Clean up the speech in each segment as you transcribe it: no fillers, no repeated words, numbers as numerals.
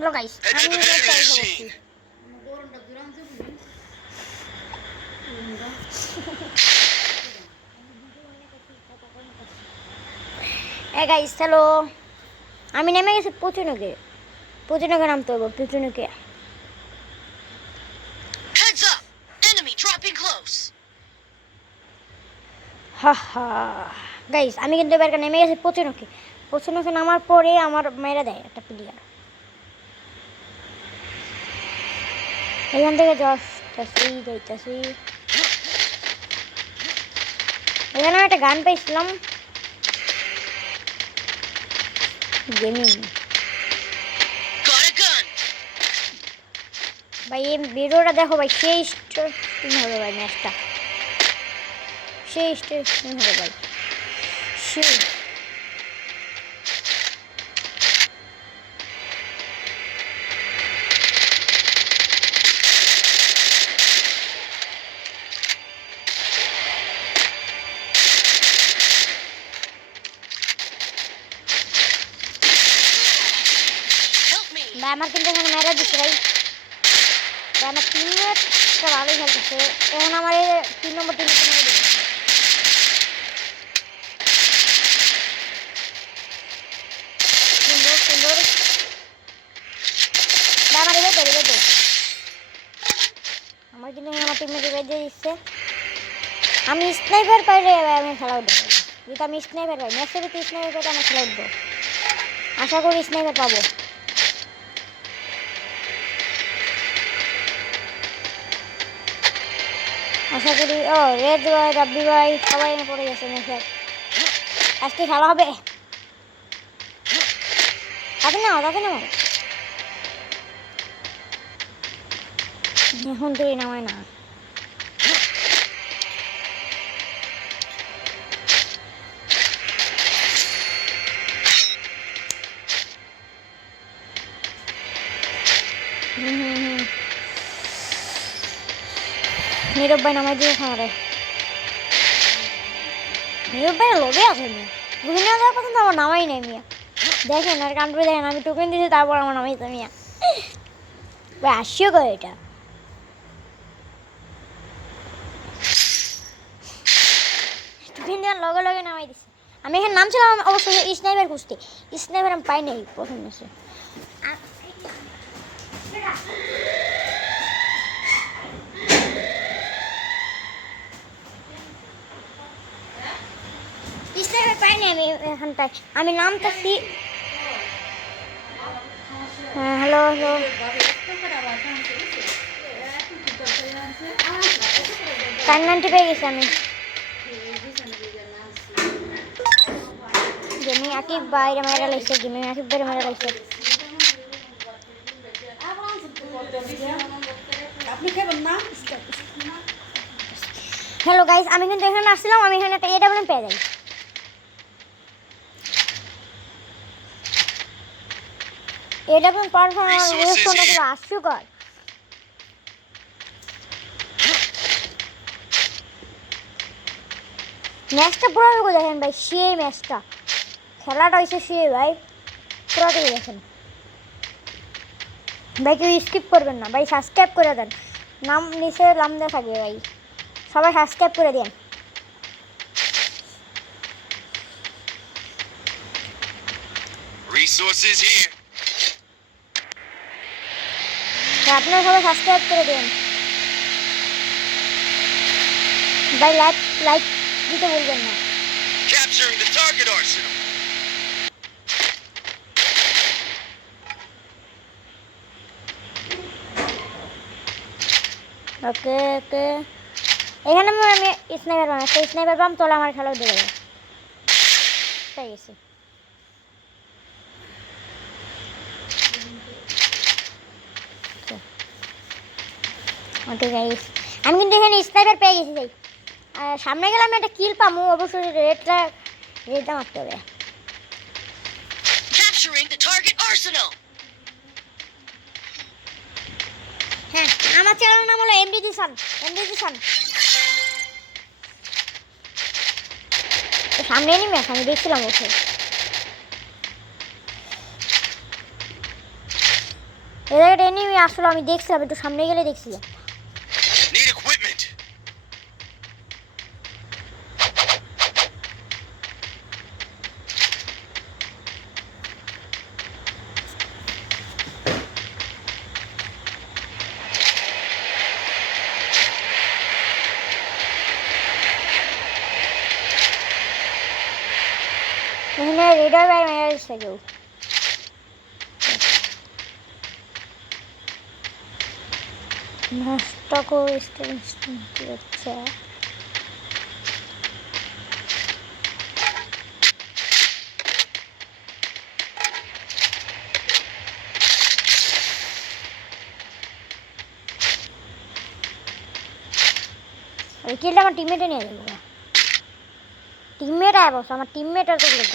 Hello guys, আমি একটা কথা বলছি। গাইস হ্যালো, আমি নেমে গেছি পুচুনুকে। পুচুনুকে নামতে হবে, পুচুনুকে। Heads up! Enemy dropping close. হা হা গাইস, আমি কিন্তু এবার নেমে গেছি পুচুনুকে। পুচুনুকে নামার পরে আমার মেরে দেয় একটা প্লেয়ার। এখান থেকে যাইতাছি। এখানে আমি একটা গান পাইছিলাম, গেমিং। Got a gun. ভাই এই ভিডিওটা দেখো ভাই, সেই স্ট্রিম হবে ভাই, ম্যাচটা সেই স্ট্রিম হবে ভাই, সেই। Help me. ভাই আমার কিন্তু এখানে মেরে দিচ্ছে ভাই। ভাই আমার টিমমেটটা ভালোই খেলতেছে। এখন আমার এই 3 নম্বর টিমমেট মেরে দিবে। সুন্দর সুন্দর। ভাই আমার রিভাইভ দে। আমার কিন্তু এখানে আমার টিমমেট রিভাইভ দিয়ে দিচ্ছে। আমি স্নাইপার পাইলে ভাই আমি খেলা উঠবো। যদি আমি স্নাইপার পাই, ম্যাচের ভিতরে স্নাইপার পাইলে আমি খেলা উঠবো। আশা করি স্নাইপার পাবো। আশা করি। ও রেড ভাই, রাব্বি ভাই সবাই পড়ে গেছে ম্যাচে। আজকে খেলা হবে। তাতে নাও। এখন তুই নামায় না। নীরব ভাই নামাই দিয়ে খামারে। নীরব ভাই লোভে আছে মিয়া। বুঝে না যাওয়ার পর্যন্ত আমার নামাই নেই মিয়া। দেখেন আর কান করে দেখেন, আমি টোকেন দিয়েছি তারপর আমার নামাইছে মিয়া। ভাই আসিও গো এটা। টোকেন দেওয়ার লগে নামাই দিছে। আমি এখানে নামছিলাম অবশ্যই স্নাইপার খুঁজতে। স্নাইপার আমি পাই নাই প্রথম ম্যাচে। স্নাইপার পাই নাই আমি এখানটায়। আমি নামতেছি। হ্যাঁ হ্যালো। কান্নানটি পেয়ে গেছি আমি। গেমি আকিব বাইরে মেরা লাইছে, গেমি আকিব বাইরে মেরা লাইছে। হ্যালো গাইস, আমি কিন্তু এখানে আসছিলাম। আমি এখানে একটা এডাব্লিউএম পেয়ে যাই। এডাব্লিউএম পারফরম্যান্স রেসপন্সটা পুরো হাস্যকর। ম্যাচটা পুরো দেখেন ভাই, সেই ম্যাচটা খেলাটা হয়েছে সেই ভাই, পুরোটুকু দেখেন ভাই। কেউ স্কিপ করবেন না ভাই, সাবস্ক্রাইব করে দেন। নাম নিচে নাম দেওয়া থাকবে ভাই, সবাই সাবস্ক্রাইব করে দেন। Resources here. আপনারা সবাই সাবস্ক্রাইব করে দেন ভাই। লাইক দিতে বলবেন না। Capturing the target arsenal. ওকে এখানে আমি স্নাইপার পাম, একটা স্নাইপার পাম তোলা আমার খেলাও দিয়ে দেবে। পেয়ে গেছি। ওকে গাইস, আমি কিন্তু এখানে স্নাইপার পেয়ে গেছি ভাই। আর সামনে গেলে আমি একটা কিল পাবো অবশ্যই। রেডটা মারতে হবে। Capturing the target arsenal. হ্যাঁ, আমার চ্যানেল নাম হলো এমডিজি সান। সামনে এনিমি আছে, আমি দেখছিলাম ওকে। এই জায়গাটা এনিমি আসলে আমি দেখছিলাম, একটু সামনে গেলে দেখছিলাম। Need equipment. এখানে রেডার বাই মেরে দিচ্ছে কেউ। নষ্ট করে কি হচ্ছে? ওই কিলটা আমার টিমমেটে নিয়ে গেল। টিমমেট আয় বস, আমার টিমমেট আর তো গেল।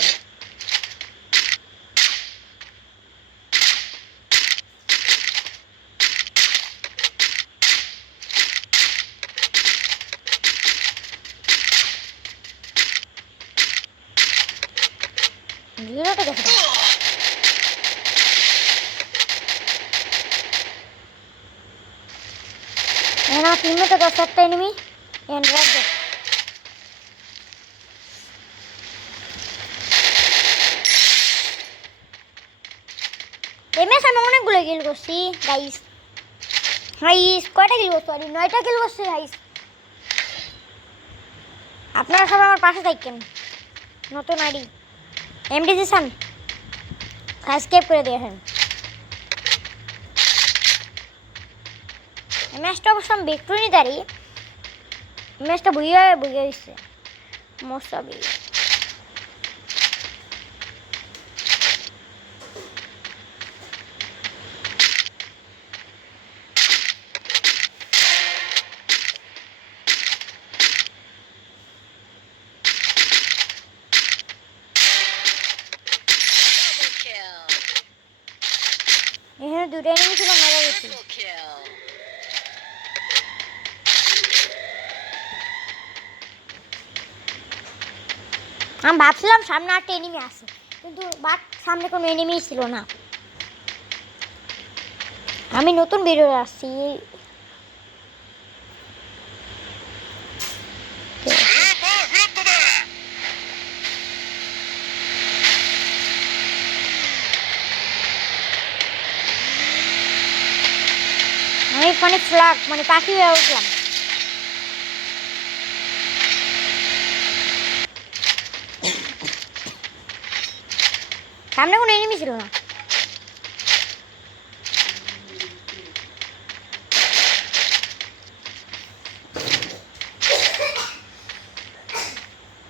জিরোটা দেখো। এখানে আমার টিমমেটে 10 এনিমি এন্ড রাইট দেখ। এমএস আমি অনেকগুলো কিল করছি গাইস। গাইস কয়টা কিল করছি? সরি 9টা কিল করছি গাইস। আপনারা সবাই আমার পাশে থাকেন। নতুন আইডি এমডিজি সান সাবস্ক্রাইব করে দিয়েছেন। এই ম্যাচটা অবশ্য আমি বিক্রি নি দাঁড়ি। ম্যাচটা বুঝিয়ে দিচ্ছে মোসাবি। Double kill. এখানে দুটো এনিমি ছিল, মেরে গেছি। Triple kill. আমি ভাবছিলাম সামনে একটা এনিমি আছে, কিন্তু বাট সামনে কোনো এনিমি ছিল না। আমি নতুন ভিডিও আসছি। আমি মানে ফ্লাগ মানে পাখি হয়ে উঠলাম। সামনে কোনো এনিমি ছিল না।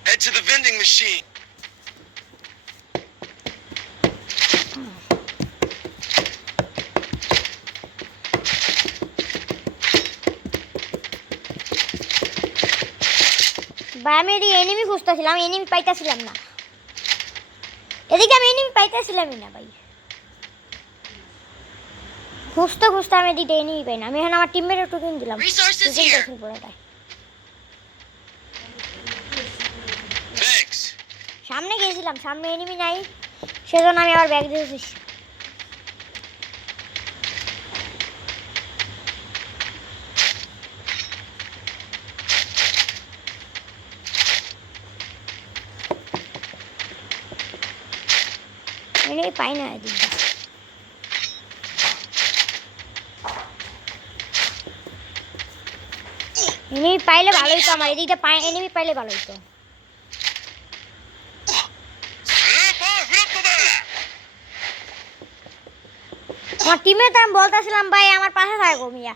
Head to the vending machine. বা আমি এদিকে এনিমি খুঁজতেছিলাম, এনিমি পাইতেছিলাম না। এদিকে আমি এনিমি পাইতেছিলামই না ভাই। খুঁজতে খুঁজতে আমি এদিকে এনিমি পাই না। আমি এখন আমার টিমমেটের টুকিন দিলাম। Resources here. Thanks. সামনে গিয়েছিলাম, সামনে এনিমি নাই, সেজন্য আমি আবার ব্যাগ দিয়েছি। এনিমি পাই না এদিকটা। এনিমি পাইলে ভালোই তো, আমার এদিকটা এনিমি পাইলে ভালোই তো। আমার টিমে তো আমি বলতেছিলাম ভাই আমার পাশে থাকো মিয়া,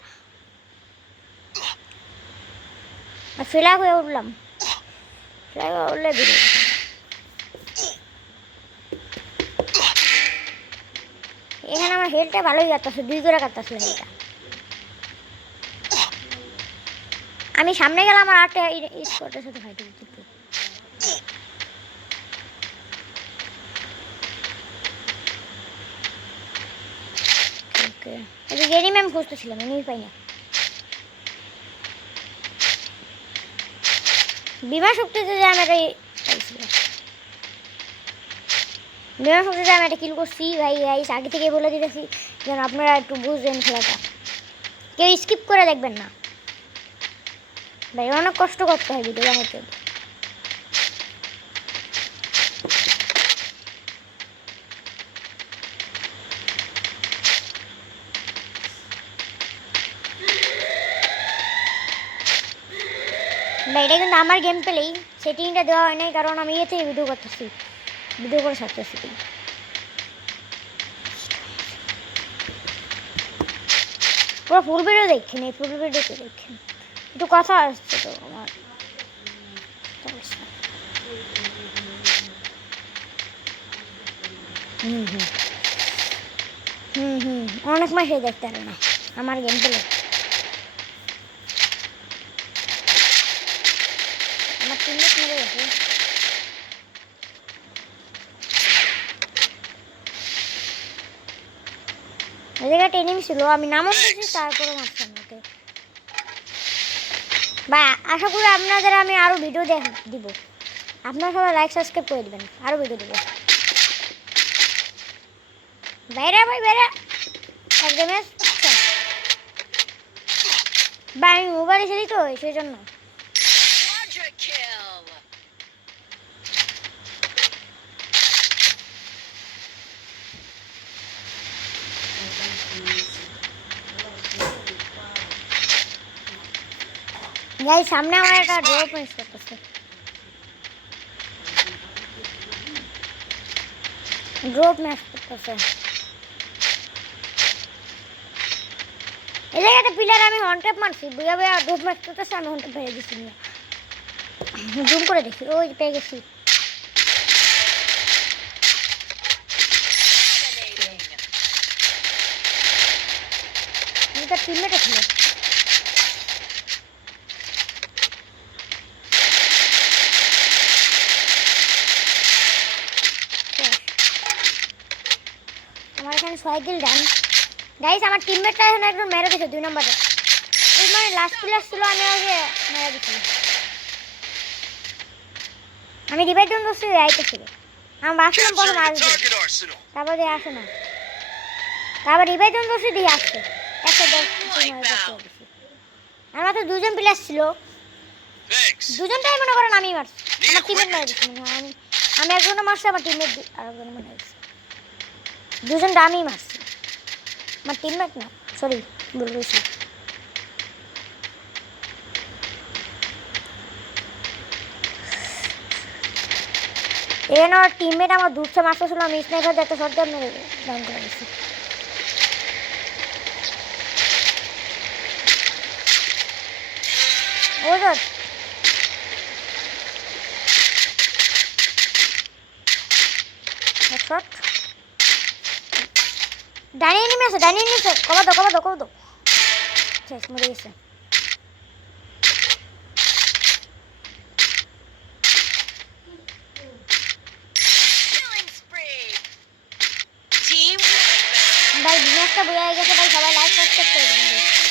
ফ্ল্যাগ হয়ে উঠলাম। ফ্ল্যাগ উঠলে বেরিয়ে এখানে আমার হেলটা ভালোই কাটতেছে, 2 করে কাটতেছিল হেলটা। আমি সামনে গেলাম, আমার আটটা স্কোয়াডের সাথে ফাইট করতে। ওকে এদিকে এনিমি আমি খুঁজতেছিলাম, এনিমি পাই না। বিমা শক্তিতে যে আমি এটাই পাইছিলাম। বিমান শক্তিতে আমি একটা কিল করছি ভাই গাইস, আগে থেকে বলে দিতেছি যেন আপনারা একটু বুঝবেন খেলাটা, কেউ স্কিপ করে দেখবেন না ভাই, অনেক কষ্ট করতে হয় ভিডিও বানাতে। ভাই এটা কিন্তু আমার গেম পেলেই সেটিংটা দেওয়া হয় নাই, কারণ আমি ইয়ে থেকে ভিডিও করতেছি, ভিডিও করে ছাড়তেছি। পুরো ফুল ভিডিও দেখছেন, এই ফুল ভিডিওতে দেখছেন, একটু কথা আসছে তো আমার। হুম হুম হুম হুম অনেক মাসে দেখতে পারে না আমার গেম পেলে। আমার টিমমেট মেরে গেছে। ওই জায়গায় ট্রেনিং ছিল, আমি নামও দিয়েছি তারপরে মারছি আমি ওকে। বা আশা করি আপনাদের আমি আরও ভিডিও দিব, আপনারা সবাই লাইক সাবস্ক্রাইব করে দেবেন, আরও ভিডিও দেবো। বাইরে ভাই বাইরে একদম ভাই, আমি মোবাইলে খেলি তো সেই জন্য। Quadra kill. গাই সামনে আমার একটা ড্রপ মিস করতেছে, ড্রপ ম্যাচ করতেছে। এই জায়গাটা পিলার আমি হন্টেপ মারছি, বুঝা বুঝা ড্রপ ম্যাচ করতেছে, আমি হন্টেপ ভেঙে দিচ্ছি না। জুম করে দেখি, ওই পেয়ে গেছি। Dominating. তার টিমমেট ছিল। আমার এখানে সাইকেল ডান গাইস, আমার টিমমেটটা এখন একদম মেরে দিয়েছে 2 নম্বরে। ওই মানে লাস্ট প্লেয়ার ছিল, আমি ওকে মেরে দিয়েছি। আমি রিভাইভ ডাউন করছি, আইতেছিল। আমি ভাবছিলাম প্রথম Capturing the আসবে, target arsenal. তারপর দিয়ে আসে না, তারপর রিভাইভ ডাউন করছি দিয়ে আসছে। 110 আমার মাত্র 2জন প্লেয়ার ছিল, Thanks. দুজনটাই মনে করেন আমি মারছি, Need আমার টিমমেট মেরে equipment. দিচ্ছি। আমি একজনে মারছি, আমার টিমমেট আরেকজন মেরে দিচ্ছে। দুজনটা আমি মারছি, আমার টিমমেট না, সরি ভুল বলছি। এখানে আমার টিমমেট আমার দূরছে মারতে ছিল, আমি স্নাইপার দেখতে শর্ট মেরে ডাউন করে দিচ্ছি। ও শট ডানিয়ে নেমে আছে, ডানিয়ে নিয়েছে, কবা দো কবা দো কবা দো, শেষ মরে গেছে। Killing spree. Team. ভাই বিজনেসটা বোঝা গেছে ভাই, সবাই লাইক সাবস্ক্রাইব করে দেবেন।